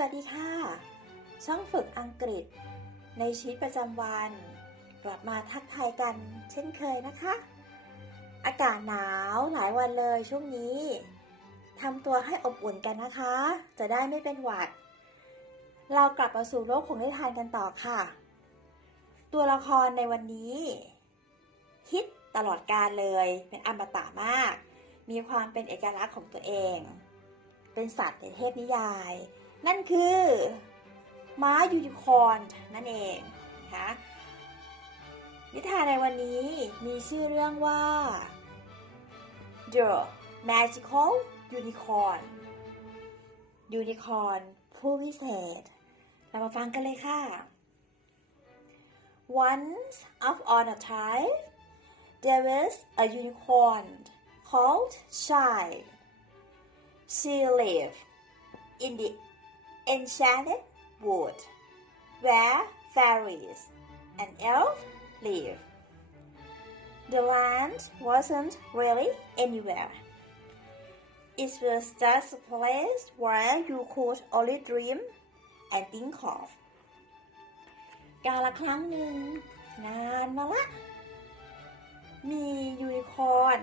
สวัสดีค่ะ ช่องฝึกอังกฤษ ในชีวิตประจำวัน กลับมาทักทายกันเช่นเคยนะคะ อากาศหนาวหลายวันเลยช่วงนี้ทำตัวให้อบอุ่นกันนะคะ จะได้ไม่เป็นหวัด เรากลับมาสู่โลกของนิทานกันต่อค่ะ ตัวละครในวันนี้ ฮิตตลอดกาลเลยเป็นอมตะมาก มีความเป็นเอกลักษณ์ของตัวเอง เป็นสัตว์ในเทพนิยาย นั่นคือ ม้ายูนิคอนนั่นเองนะนิทานในวันนี้มีชื่อเรื่องว่า The Magical Unicorn Unicorn ผู้พิเศษ เรามาฟังกันเลยค่ะ Once upon a time there was a unicorn called Shy She lived in the enchanted wood where fairies and elves live. The land wasn't really anywhere. It was just a place where you could only dream and think of. กาละครั้งหนึ่ง นานมาละ มียูนิคอร์น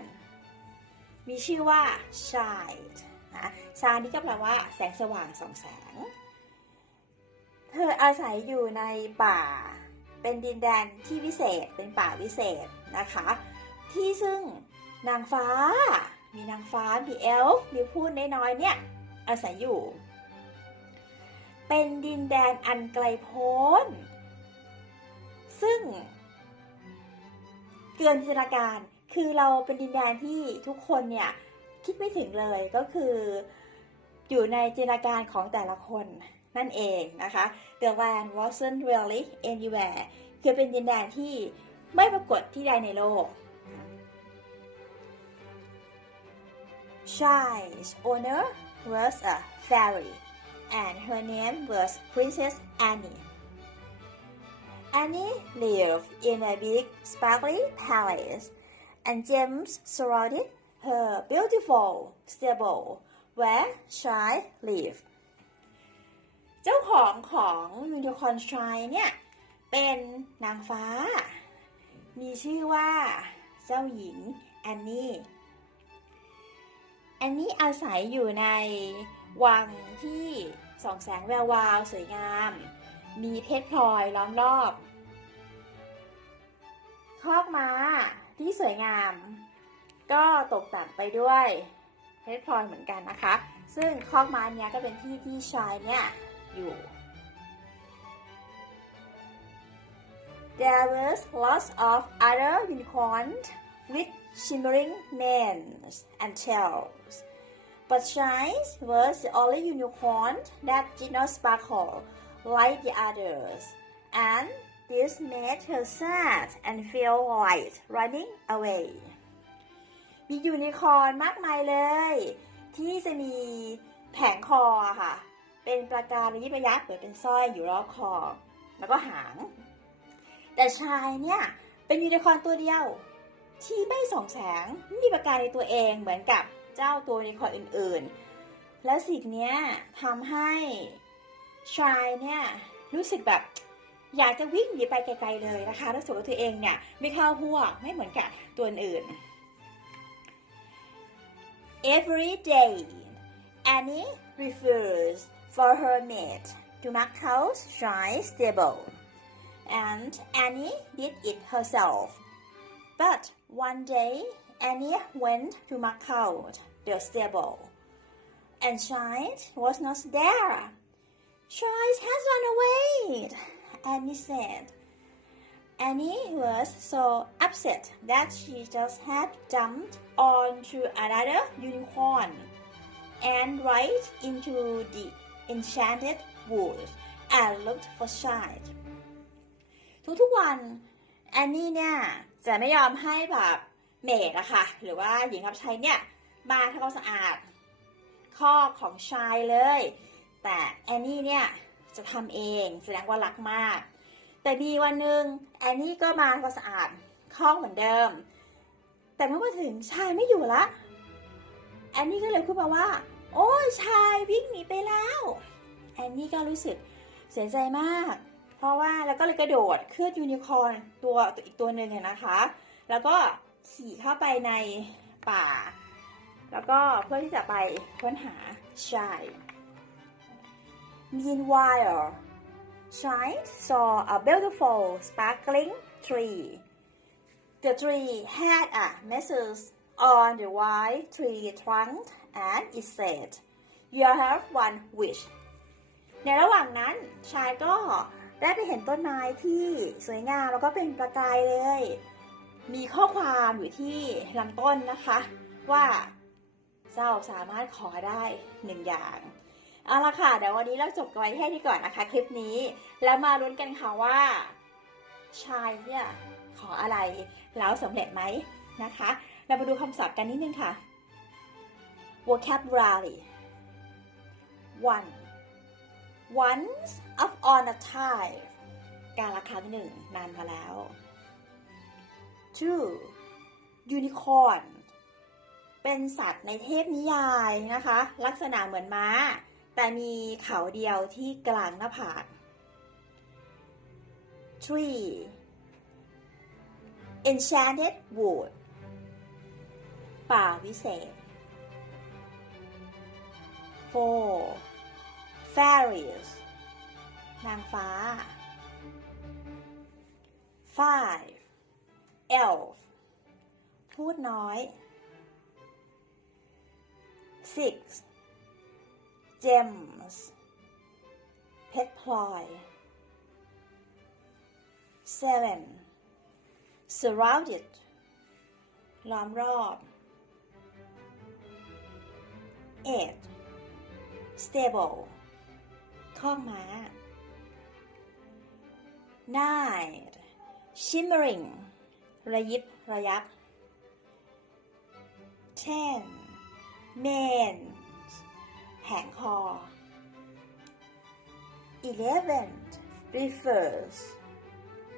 มีชื่อว่า Shine นะชานี่ก็แปลว่าแสงสว่างส่องแสง เธออาศัยอยู่ในป่า เป็นดินแดนที่วิเศษ เป็นป่าวิเศษนะคะ ที่ซึ่งนางฟ้า มีนางฟ้า มีเอลฟ์มีพูดน้อยๆเนี่ย อาศัยอยู่ เป็นดินแดนอันไกลโพ้น ซึ่ง เกินจินตนาการ คือเราเป็นดินแดนที่ทุกคนเนี่ย คิดไม่ถึงเลยก็คืออยู่ในจินตนาการของแต่ละคนนั่นเองนะคะ The land wasn't really anywhere คือเป็นดินแดนที่ไม่ปรากฏที่ใดในโลก Shy's owner was a fairy and her name was Princess Annie. Annie lived in a big sparkly palace and gems surrounded her beautiful stable where Shy live เจ้าของของยูนิคอร์นชายเนี่ย เป็นนางฟ้า มีชื่อว่า เจ้าหญิงแอนนี่แอนนี่อาศัยอยู่ในวังที่ส่องแสงแวววาวสวยงาม มีเพชรพลอยล้อมรอบคอกม้าที่สวยงาม ก็ตกแต่งไปด้วยเพชรพลอยเหมือนกันนะคะ ซึ่งคอกม้าเนี้ยก็เป็นที่ที่ชายเนี่ยอยู่ There was lots of other unicorns with shimmering manes and tails. But Shine was the only unicorn that did not sparkle like the others, and this made her sad and feel like running away. มียูนิคอร์นมากมายเลย ที่จะมีแผงคอค่ะ เป็นประการยิบยับเหมือนเป็นสร้อยอยู่รอบคอ แล้วก็หาง แต่ชายเนี่ยเป็นยูนิคอร์นตัวเดียว ที่ไม่ส่องแสงไม่มีประการในตัวเองเหมือนกับเจ้าตัวยูนิคอร์นอื่นๆ และสิ่งนี้ทำให้ชายเนี่ยรู้สึกแบบอยากจะวิ่งหนีไปไกลๆเลยนะคะรู้สึกว่าตัวเองเนี่ยไม่เข้าพวกไม่เหมือนกับตัวอื่น Every day. Annie refused for her mate to mark out Shy's stable. And Annie did it herself. But one day Annie went to out the stable. And Shine was not there. Shine has run away Annie said Annie was so upset that she just had jumped onto another unicorn and right into the enchanted wood and looked for Shine ทุกๆวันแอนนี่เนี่ยจะไม่ยอมให้แบบเมดอะค่ะ หรือว่าหญิงรับใช้เนี่ยมาทำความสะอาดข้อของชายเลย แต่แอนนี่เนี่ยจะทำเองแสดงว่ารักมาก แต่มีวันหนึ่งแอนนี่ก็มาทำความสะอาดข้อกเหมือนเดิม แต่เมื่อมาถึงชายไม่อยู่ละแอนนี่ก็เลยพูดมาว่า โอ้ยชายวิ่งหนีไปแล้วแอนนี่ก็รู้สึกเสียใจมาก เพราะว่าแล้วก็เลยกระโดดขึ้นยูนิคอร์นตัวอีกตัวหนึ่งนะคะ แล้วก็ขี่เข้าไปในป่า แล้วก็เพื่อที่จะไปค้นหาชาย Meanwhile, Child saw a beautiful sparkling tree. The tree had a message on the white tree trunk and it said, You have one wish. ในระหว่างนั้นชายก็ได้ไปเห็นต้นไม้ที่สวยงามแล้วก็เป็นประกายเลย มีข้อความอยู่ที่ลำต้นนะคะ ว่าเจ้าสามารถขอได้หนึ่งอย่าง เอาละค่ะเดี๋ยววันนี้เราจบกันไว้แค่นี้ก่อนนะคะ คลิปนี้แล้วมาลุ้นกันค่ะว่า ชายเนี่ยขออะไรแล้วสำเร็จไหมนะคะ เรามาดูคำศัพท์กันนิดนึงค่ะ vocabulary one once upon a time การละครั้งหนึ่งนานมาแล้ว two unicorn เป็นสัตว์ในเทพนิยายนะคะ ลักษณะเหมือนม้า แต่มีเขาเดียวที่กลางหน้าผาก tree enchanted wood ป่าวิเศษ four fairies นางฟ้า five elf พูดน้อย six gems เพชรพลอย seven surrounded ล้อมรอบ eight stable ข้องม้า nine shimmering ระยิบระยับ ten main แผงคอ eleven refers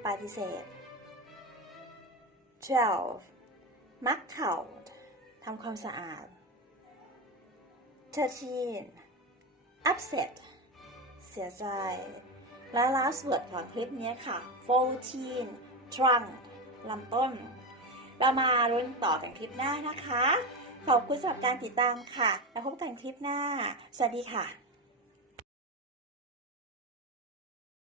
ปฏิเสธ twelve มักเข่าทำความสะอาด thirteen upset เสียใจ และ last word ของคลิปนี้ค่ะ fourteen trunk ลำต้นเรามาลุ้นต่อกันคลิปหน้านะคะ ขอบคุณสำหรับการติดตามค่ะ แล้วพบกันคลิปหน้า สวัสดีค่ะ